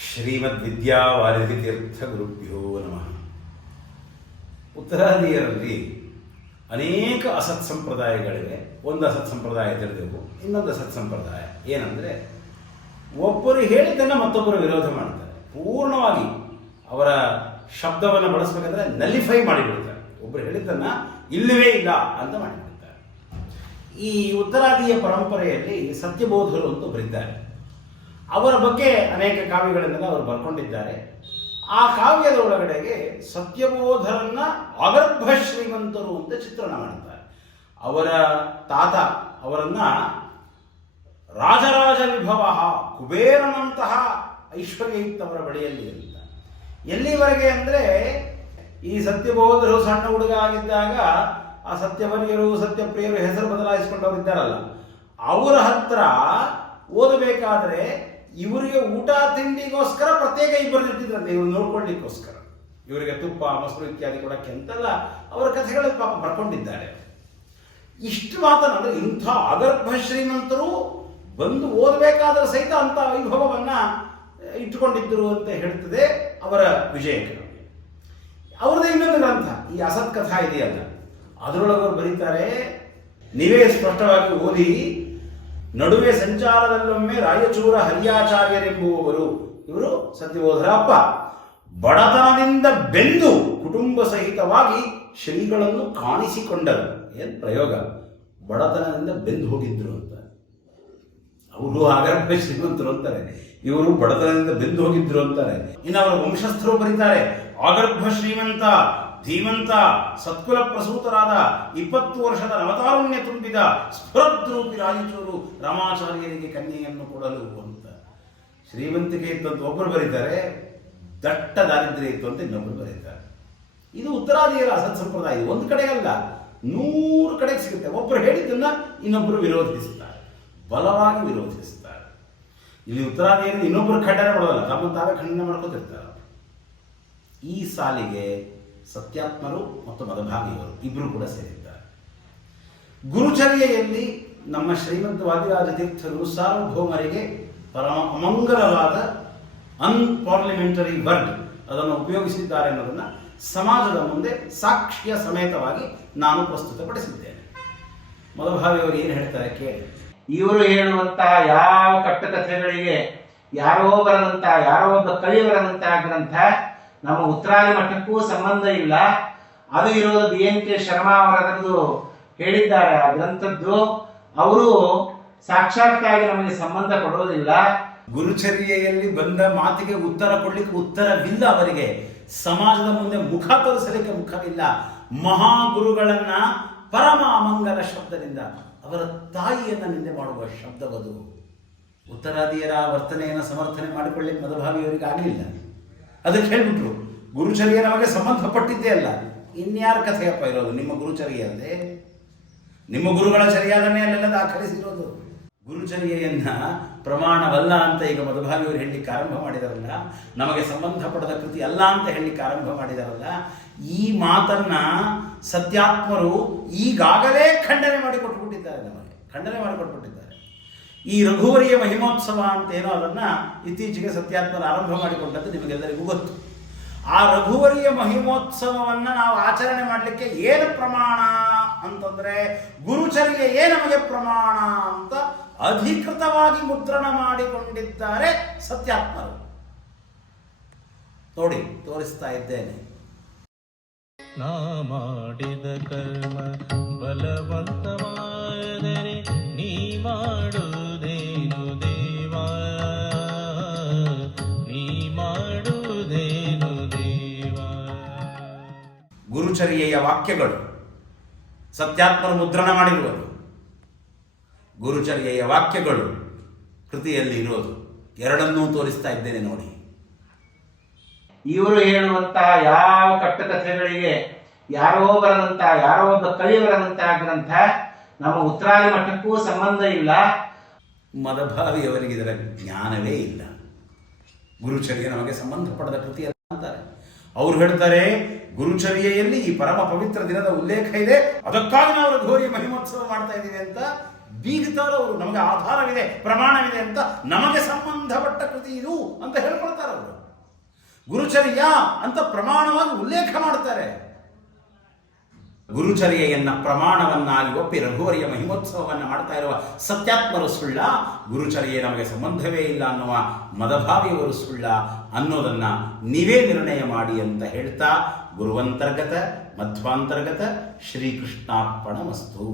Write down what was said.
ಶ್ರೀಮದ್ವಿದ್ಯಾವಾರಿಧಿತೀರ್ಥ ಗುರುಭ್ಯೋ ನಮಃ. ಉತ್ತರಾದಿಯರಲ್ಲಿ ಅನೇಕ ಅಸತ್ ಸಂಪ್ರದಾಯಗಳಿವೆ. ಒಂದು ಅಸತ್ ಸಂಪ್ರದಾಯ ತಿಳಿದೆವು, ಇನ್ನೊಂದು ಅಸತ್ ಸಂಪ್ರದಾಯ. ಏನಂದರೆ, ಒಬ್ಬರು ಹೇಳಿದ್ದನ್ನು ಮತ್ತೊಬ್ಬರು ವಿರೋಧ ಮಾಡ್ತಾರೆ. ಪೂರ್ಣವಾಗಿ ಅವರ ಶಬ್ದವನ್ನು ಬಳಸಬೇಕಂದ್ರೆ ನಲಿಫೈ ಮಾಡಿಬಿಡ್ತಾರೆ. ಒಬ್ಬರು ಹೇಳಿದ್ದನ್ನು ಇಲ್ಲವೇ ಇಲ್ಲ ಅಂತ ಮಾಡಿಬಿಡ್ತಾರೆ. ಈ ಉತ್ತರಾದಿಯ ಪರಂಪರೆಯಲ್ಲಿ ಸತ್ಯಬೋಧರು ಅಂತ ಬರಿದ್ದಾರೆ ಅವರ ಬಗ್ಗೆ ಅನೇಕ ಕಾವ್ಯಗಳನ್ನೆಲ್ಲ ಅವರು ಬರ್ಕೊಂಡಿದ್ದಾರೆ. ಆ ಕಾವ್ಯದ ಒಳಗಡೆಗೆ ಸತ್ಯಬೋಧರನ್ನ ಅಗರ್ಭ ಶ್ರೀಮಂತರು ಅಂತ ಚಿತ್ರಣ ಮಾಡುತ್ತಾರೆ ಅವರ ತಾತ ಅವರನ್ನ ರಾಜರಾಜ ವಿಭವ ಕುಬೇರನಂತಹ ಐಶ್ವರ್ಯ ಇತ್ತವರ ಬಳಿಯಲ್ಲಿ ಅಂತ ಎಲ್ಲಿವರೆಗೆ ಅಂದರೆ ಈ ಸತ್ಯಬೋಧರು ಸಣ್ಣ ಹುಡುಗ ಆಗಿದ್ದಾಗ ಆ ಸತ್ಯವರಿಯರು ಸತ್ಯಪ್ರಿಯರು ಹೆಸರು ಬದಲಾಯಿಸಿಕೊಂಡವರು ಇದ್ದಾರಲ್ಲ. ಅವರ ಹತ್ರ ಓದಬೇಕಾದ್ರೆ ಇವರಿಗೆ ಊಟ ತಿಂಡಿಗೋಸ್ಕರ ಪ್ರತ್ಯೇಕ ಇಬ್ಬರು ಇರ್ತಿದ್ರಂತೆ ಇವ್ರು ನೋಡ್ಕೊಳ್ಳಿಕ್ಕೋಸ್ಕರ. ಇವರಿಗೆ ತುಪ್ಪ, ಮೊಸರು ಇತ್ಯಾದಿ ಕೊಡಕ್ಕೆ ಅಂತೆಲ್ಲ ಅವರ ಕಥೆಗಳಲ್ಲಿ ಪಾಪ ಬರ್ಕೊಂಡಿದ್ದಾರೆ. ಇಷ್ಟು ಮಾತ್ರ ಅಂದ್ರೆ ಇಂಥ ಅಗರ್ಭ ಶ್ರೀಮಂತರು ಬಂದು ಓದಬೇಕಾದ್ರೆ ಸಹಿತ ಅಂತ ವೈಭವವನ್ನು ಇಟ್ಟುಕೊಂಡಿದ್ದರು ಅಂತ ಹೇಳ್ತದೆ ಅವರ ವಿಜಯ ಅವ್ರದ್ದು ಇನ್ನೊಂದು ಗ್ರಂಥ, ಈ ಅಸತ್ ಕಥಾ ಇದೆಯಲ್ಲ. ಅದರೊಳಗೆ ಅವರು ಬರೀತಾರೆ, ನೀವೇ ಸ್ಪಷ್ಟವಾಗಿ ಓದಿ ನಡುವೆ ಸಂಚಾರದಲ್ಲೊಮ್ಮೆ ರಾಯಚೂರ ಹರಿಯಾಚಾರ್ಯರೆಂಬುವವರು. ಇವರು ಸತ್ಯಬೋಧರ ಅಪ್ಪ. ಬಡತನದಿಂದ ಬೆಂದು ಕುಟುಂಬ ಸಹಿತವಾಗಿ ಶ್ರೀಗಳನ್ನು ಕಾಣಿಸಿಕೊಂಡರು. ಏನು ಪ್ರಯೋಗ? ಬಡತನದಿಂದ ಬೆಂದು ಹೋಗಿದ್ರು ಅಂತ. ಅವರು ಆಗರ್ಭ ಶ್ರೀಮಂತರು ಅಂತಾರೆ. ಇವರು ಬಡತನದಿಂದ ಬೆಂದು ಹೋಗಿದ್ರು ಅಂತಾರೆ. ಇನ್ನು ಅವರ ವಂಶಸ್ಥರು ಬರೀತಾರೆ. ಆಗರ್ಭ ಶ್ರೀಮಂತ ಧೀಮಂತ ಸತ್ಕುಲ ಪ್ರಸೂತರಾದ ಇಪ್ಪತ್ತು ವರ್ಷದ ನವತಾರುಣ್ಯ ತುಂಬಿದ ಸ್ಫುರದ್ರೂಪಿ ರಾಯಚೂರು ರಾಮಾಚಾರ್ಯರಿಗೆ ಕನ್ಯೆಯನ್ನು ಕೊಡಲು ಅಂತ. ಶ್ರೀಮಂತಿಕೆ ಇತ್ತು ಒಬ್ಬರು ಬರೀತಾರೆ, ದಟ್ಟ ದಾರಿದ್ರ್ಯ ಇತ್ತು ಅಂತ ಇನ್ನೊಬ್ಬರು ಬರೀತಾರೆ. ಇದು ಉತ್ತರಾದಿಯರ ಅಸತ್ ಸಂಪ್ರದಾಯ, ಇದು ಒಂದು ಕಡೆಗಲ್ಲ ನೂರು ಕಡೆಗೆ ಸಿಗುತ್ತೆ. ಒಬ್ಬರು ಹೇಳಿದ್ದನ್ನ ಇನ್ನೊಬ್ಬರು ವಿರೋಧಿಸುತ್ತಾರೆ ಬಲವಾಗಿ ವಿರೋಧಿಸುತ್ತಾರೆ ಇಲ್ಲಿ ಉತ್ತರಾದಿಯಲ್ಲಿ ಇನ್ನೊಬ್ಬರು ಖಂಡನೆ ಮಾಡೋದಲ್ಲ, ತಮ್ಮ ತಾವೇ ಖಂಡನೆ ಮಾಡ್ಕೊತಿರ್ತಾರೆ. ಈ ಸಾಲಿಗೆ ಸತ್ಯಾತ್ಮರು ಮತ್ತು ಮದಭಾಗಿಯವರು ಇಬ್ಬರು ಕೂಡ ಸೇರಿದ್ದಾರೆ. ಗುರುಚರ್ಯೆಯಲ್ಲಿ ನಮ್ಮ ಶ್ರೀಮಂತ ವಾದಿರಾಜ ತೀರ್ಥರು ಸಾರ್ವಭೌಮರಿಗೆ ಪರಮ ಅಮಂಗಲವಾದ ಅನ್ಪಾರ್ಲಿಮೆಂಟರಿ ವರ್ಡ್ ಅದನ್ನು ಉಪಯೋಗಿಸಿದ್ದಾರೆ ಅನ್ನೋದನ್ನು ಸಮಾಜದ ಮುಂದೆ ಸಾಕ್ಷ್ಯ ಸಮೇತವಾಗಿ ನಾನು ಪ್ರಸ್ತುತಪಡಿಸಿದ್ದೇನೆ. ಮದಭಾವಿಯವರು ಏನು ಹೇಳ್ತಾರೆ ಕೇಳಿ. ಇವರು ಹೇಳುವಂತಹ ಯಾವ ಕಟ್ಟಕಥೆಗಳಿಗೆ ಯಾರೋ ಬರದಂತಹ, ಯಾರೋ ಒಬ್ಬ ಕವಿ ಬರದಂತಹ ಗ್ರಂಥ ನಮ್ಮ ಉತ್ತರಾದಿ ಮಠಕ್ಕೂ ಸಂಬಂಧ ಇಲ್ಲ. ಅದು ಇರೋದು ಬಿ ಎನ್ ಕೆ ಶರ್ಮಾ ಅವರದ್ದು ಹೇಳಿದ್ದಾರೆ. ಆ ಗ್ರಂಥದ್ದು ಅವರು ಸಾಕ್ಷಾತ್ಕಾಗಿ ನಮಗೆ ಸಂಬಂಧ ಕೊಡೋದಿಲ್ಲ ಗುರುಚರ್ಯೆಯಲ್ಲಿ ಬಂದ ಮಾತಿಗೆ ಉತ್ತರ ಕೊಡ್ಲಿಕ್ಕೆ ಉತ್ತರವಿಲ್ಲ ಅವರಿಗೆ. ಸಮಾಜದ ಮುಂದೆ ಮುಖ ತೋರಿಸಲಿಕ್ಕೆ ಮುಖವಿಲ್ಲ. ಮಹಾಗುರುಗಳನ್ನ ಪರಮ ಅಮಂಗಲ ಶಬ್ದದಿಂದ ಅವರ ತಾಯಿಯನ್ನ ನಿಂದೆ ಮಾಡುವ ಶಬ್ದವದು. ಉತ್ತರಾದಿಯರ ವರ್ತನೆಯನ್ನು ಸಮರ್ಥನೆ ಮಾಡಿಕೊಳ್ಳಿಕ್ಕೆ ಮದಭಾವಿಯವರಿಗೆ ಆಗಲಿಲ್ಲ ಅದಕ್ಕೆ ಹೇಳ್ಬಿಟ್ರು ಗುರುಚರಿಗೆ ನಮಗೆ ಸಂಬಂಧಪಟ್ಟಿದ್ದೇ ಅಲ್ಲ. ಇನ್ಯಾರ ಕಥೆಯಪ್ಪ ಇರೋದು? ನಿಮ್ಮ ಗುರುಚರ್ಯ ನಿಮ್ಮ ಗುರುಗಳ ಚರ್ಯಾದನ್ನೇ ಅಲ್ಲೆಲ್ಲ ದಾಖಲಿಸಿರೋದು. ಗುರುಚರ್ಯೆಯನ್ನ ಪ್ರಮಾಣವಲ್ಲ ಅಂತ ಈಗ ಮಧುಭಾವಿಯವರು ಹೇಳಲಿಕ್ಕೆ ಆರಂಭ ಮಾಡಿದಾರಲ್ಲ, ನಮಗೆ ಸಂಬಂಧಪಡದ ಕೃತಿ ಅಲ್ಲ ಅಂತ ಹೇಳಲಿಕ್ಕೆ ಆರಂಭ ಮಾಡಿದಾರಲ್ಲ, ಈ ಮಾತನ್ನ ಸತ್ಯಾತ್ಮರು ಈಗಾಗಲೇ ಖಂಡನೆ ಮಾಡಿಕೊಟ್ಬಿಟ್ಟಿದ್ದಾರೆ ನಮಗೆ. ಖಂಡನೆ ಮಾಡಿಕೊಟ್ಬಿಟ್ಟಿದ್ದಾರೆ. ಈ ರಘುವರಿಯ ಮಹಿಮೋತ್ಸವ ಅಂತ ಏನೋ ಅದನ್ನ ಇತ್ತೀಚೆಗೆ ಸತ್ಯಾತ್ಮರು ಆರಂಭ ಮಾಡಿಕೊಂಡದ್ದು ನಿಮಗೆಲ್ಲರಿಗೂ ಗೊತ್ತು. ಆ ರಘುವರಿಯ ಮಹಿಮೋತ್ಸವವನ್ನ ನಾವು ಆಚರಣೆ ಮಾಡಲಿಕ್ಕೆ ಏನು ಪ್ರಮಾಣ ಅಂತಂದ್ರೆ ಗುರುಚರ್ಯೆಯೇ ನಮಗೆ ಪ್ರಮಾಣ ಅಂತ ಅಧಿಕೃತವಾಗಿ ಮುದ್ರಣ ಮಾಡಿಕೊಂಡಿದ್ದಾರೆ ಸತ್ಯಾತ್ಮರು. ನೋಡಿ, ತೋರಿಸ್ತಾ ಇದ್ದೇನೆ. ನಾ ಮಾಡಿದ ಕರ್ಮ ಬಲವಂತವಾದರೆ ನೀ ಮಾಡುವುದೇನು ಗುರುಚರ್ಯೆಯ ವಾಕ್ಯಗಳು. ಸತ್ಯಾತ್ಮರು ಮುದ್ರಣ ಮಾಡಿರುವುದು. ಗುರುಚರ್ಯೆಯ ವಾಕ್ಯಗಳು ಕೃತಿಯಲ್ಲಿ ಇರೋದು ಎರಡನ್ನೂ ತೋರಿಸ್ತಾ ಇದ್ದೇನೆ ನೋಡಿ. ಇವರು ಹೇಳುವಂತಹ ಯಾವ ಕಟ್ಟಕಥೆಗಳಿಗೆ ಯಾರೋ ಬರದಂತಹ ಯಾರೋ ಒಬ್ಬ ಕವಿ ಬರದಂತಹ ಗ್ರಂಥ ನಮ್ಮ ಉತ್ತರಾದಿ ಮಠಕ್ಕೂ ಸಂಬಂಧ ಇಲ್ಲ. ಮದಭಾವಿಯವರಿಗೆ ಇದರ ಜ್ಞಾನವೇ ಇಲ್ಲ. ಗುರುಚರ್ಯ ನಮಗೆ ಸಂಬಂಧಪಡದ ಕೃತಿ ಅಂತಾರೆ. ಅವ್ರು ಹೇಳ್ತಾರೆ, ಗುರುಚರ್ಯೆಯಲ್ಲಿ ಈ ಪರಮ ಪವಿತ್ರ ದಿನದ ಉಲ್ಲೇಖ ಇದೆ. ಅದಕ್ಕಾಗಿ ನಾವು ಘೋರಿ ಮಹಿಮೋತ್ಸವ ಮಾಡ್ತಾ ಇದ್ದೀವಿ ಅಂತ ಬೀಗ್ತಾರೆ ಅವರು. ನಮಗೆ ಆಧಾರವಿದೆ, ಪ್ರಮಾಣವಿದೆ ಅಂತ ನಮಗೆ ಸಂಬಂಧಪಟ್ಟ ಕೃತಿ ಇದು ಅಂತ ಹೇಳ್ಕೊಳ್ತಾರೆ ಅವರು. ಗುರುಚರ್ಯ ಅಂತ ಪ್ರಮಾಣವಾಗಿ ಉಲ್ಲೇಖ ಮಾಡ್ತಾರೆ. ಗುರುಚರ್ಯೆಯನ್ನ ಪ್ರಮಾಣವನ್ನಾಗಿ ಒಪ್ಪಿ ರಘುವರಿಯ ಮಹಿಮೋತ್ಸವವನ್ನು ಮಾಡ್ತಾ ಇರುವ ಸತ್ಯಾತ್ಮರು ಸುಳ್ಳ, ಗುರುಚರ್ಯೆ ನಮಗೆ ಸಂಬಂಧವೇ ಇಲ್ಲ ಅನ್ನುವ ಮದಭಾವಿಯವರು ಸುಳ್ಳ ಅನ್ನೋದನ್ನ ನೀವೇ ನಿರ್ಣಯ ಮಾಡಿ ಅಂತ ಹೇಳ್ತಾ ಗುರುವಂತರ್ಗತ ಮಧ್ವಾಂತರ್ಗತ ಶ್ರೀಕೃಷ್ಣಾರ್ಪಣ ಮಸ್ತು